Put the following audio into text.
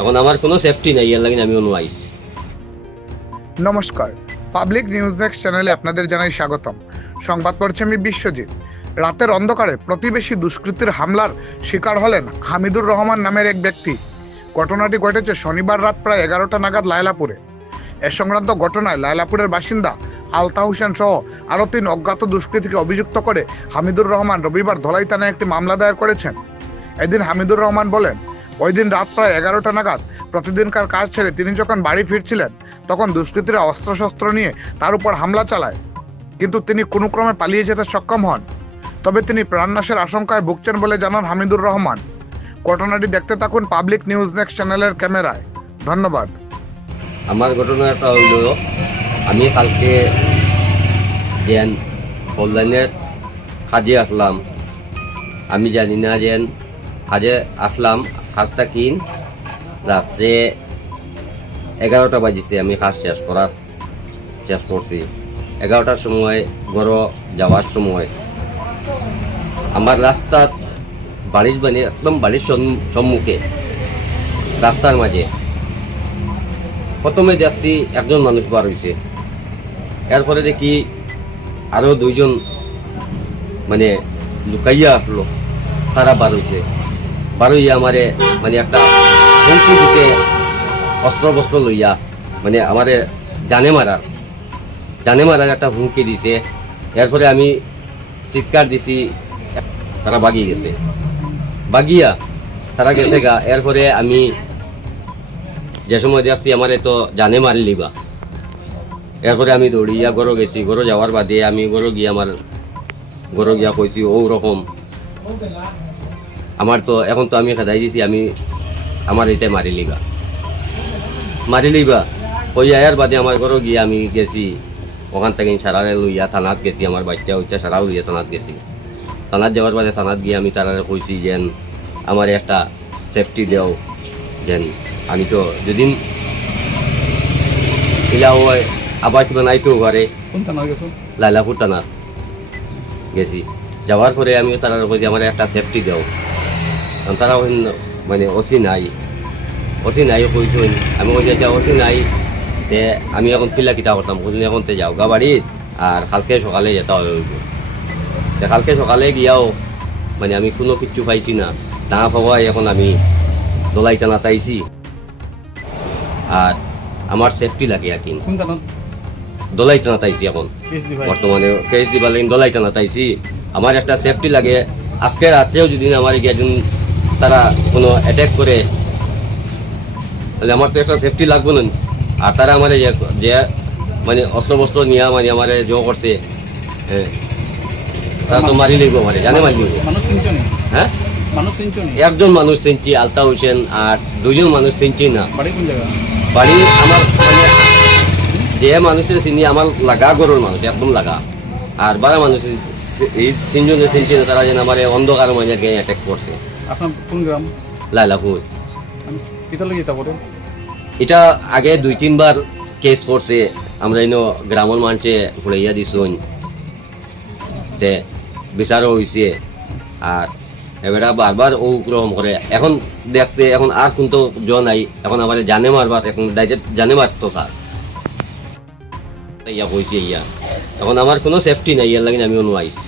এখন আমার কোনো সেফটি নাই ইয়ার লাগিন আমি অনু নমস্কার পাবলিক নিউজ নেক্সট চ্যানেলে আপনাদের জানাই স্বাগতম। সংবাদ পড়ছে আমি বিশ্বজিৎ। রাতের অন্ধকারে প্রতিবেশী দুষ্কৃতীর হামলার শিকার হলেন হামিদুর রহমান নামের এক ব্যক্তি। ঘটনাটি ঘটেছে শনিবার রাত প্রায় এগারোটা নাগাদ লায়লাপুরে। এ সংক্রান্ত ঘটনায় লায়লাপুরের বাসিন্দা আলতা হোসেন সহ আরও তিন অজ্ঞাত দুষ্কৃতীকে অভিযুক্ত করে হামিদুর রহমান রবিবার ধলাই থানায় একটি মামলা দায়ের করেছেন। এদিন হামিদুর রহমান বলেন ওই দিন রাত প্রায় এগারোটা নাগাদ প্রতিদিনকার কাজ ছেড়ে তিনি যখন বাড়ি ফিরছিলেন, তখন দুষ্কৃতীরা অস্ত্রশস্ত্র নিয়ে তার উপর হামলা চালায়। কিন্তু তিনি কোনো ক্রমে পালিয়ে যেতে সক্ষম হন। তবে তিনি প্রাণনাশের আশঙ্কায় ভুগছেন বলে জানান হামিদুর রহমান। ঘটনাটি দেখতে থাকুন পাবলিক নিউজ নেক্সট চ্যানেলের ক্যামেরায়। ধন্যবাদ। আমার ঘটনাটা হইল, আমি কালকে যেন কল্যাণের কাজে আসলাম। আমি জানি না যেন কাজে আসলাম, কাজটা কিন। রাত্রে এগারোটা বাজিছে, আমি কাজ শেষ করার শেষ করছি। এগারোটার সময় গড় যাওয়ার সময়। আমার রাস্তার বাড়ির মানে একদম বাড়ির সম্মুখে, রাস্তার মাঝে। প্রথমে দেখছি একজন মানুষ বার হয়েছে এরপরে দেখি আরও দুইজন মানে লুকাইয়া আসলো, তারা বার হয়েছে বার হইয়া আমারে মানে একটা হুমকি দিছে অস্ত্র বস্ত্র লইয়া। মানে আমারে জানে মারার। জানে মারার একটা হুমকি দিছে। এরপরে আমি চিৎকার দিছি, তারা বাগিয়ে গেছে। বাগিয়া, তারা গেছে গা। এরপরে আমি যে সময় দেখছি আমার তো জানে মারলি বা। এরপরে আমি দৌড়িয়া গরো গেছি। গরো যাওয়ার বাদে আমি গরো গিয়ে আমার, গরো গিয়া কইছি ও রকম আমার তো এখন তো আমি খেদাই দিছি আমি আমার এটা মারি লিবা মারি লিবা কই আয়ার বাদে আমার গরো গিয়ে আমি গেছি। ওখান থেকে সারারে লইয়া থানাত গেছি আমার বাচ্চা উচ্চা সারাও লইয়া থানাত গেছি। থানাত যাওয়ার বাদে থানাত গিয়ে আমি তারা কইছি যেন আমার একটা সেফটি দেও যেন আমি তো যেদিন ইলা ওই আবার কিবা নাইতো ঘরে কোন লাইলাপুর থানাত গেছি। যাওয়ার পরে আমি তারা কইছি আমার একটা সেফটি দেও। কারণ তারা মানে ওসি নাই ওসি নাই কইছো আমি কইছি আচ্ছা ওসি নাই তে আমি এখন কিলা কিতা করতাম কইছি এখন তে যাও গা বাড়িত আর কালকে সকালে যেতে হইব তে কালকে সকালে গিয়াও মানে আমি কোনো কিচ্ছু পাইছি না না পাওয়াই এখন আমি দোলাই টানা তাইছি আর আমার সেফটি লাগে আর কি দোলাই টানা তাইছি এখন বর্তমানে কেস দিবার লাগিন দলাই টানা তাইছি আমার একটা সেফটি লাগে আজকে রাত্রেও যদি আমার একজন তারা কোনো অ্যাটাক করে। তাহলে আমার তো একটা সেফটি লাগবে না। আর তারা আমার যে মানে অস্ত্র বস্ত্র নিয়ে মানে আমার জো করছে। হ্যাঁ। তারা তো মারি লিখব মানে জানে মারি লিখব। হ্যাঁ? একজন মানুষ চিনছি আলতা হোসেন আর দুজন মানুষ চিনছি না। বাড়ি আমার মানে যে মানুষের চিনি আমার লাগা গরুর মানুষ একদম লাগা। আর বারা মানুষ এই তিনজনে চিনছি না তারা যেন আমার অন্ধকার মানে গিয়ে অ্যাটাক করছে। আপনার কোন গ্রাম? লাইলাপুর আমি কিতা লাগে এটা আগে দুই তিনবার কেস করছে। আমরা ইনো গ্রামের মানুষে ঘুরাইয়া দিছুন। তে বিচারও হয়েছে আর এবারে বারবার ও গ্রহণ করে। এখন দেখছে এখন আর কিন্তু জ নাই। এখন আমার জানে মারবার এখন ডাইরেক্ট জানে মারতো স্যার। ইয়া কইছে ইয়া। এখন আমার কোনো সেফটি নাই ইয়ার লাগে আমি অনু আইছি।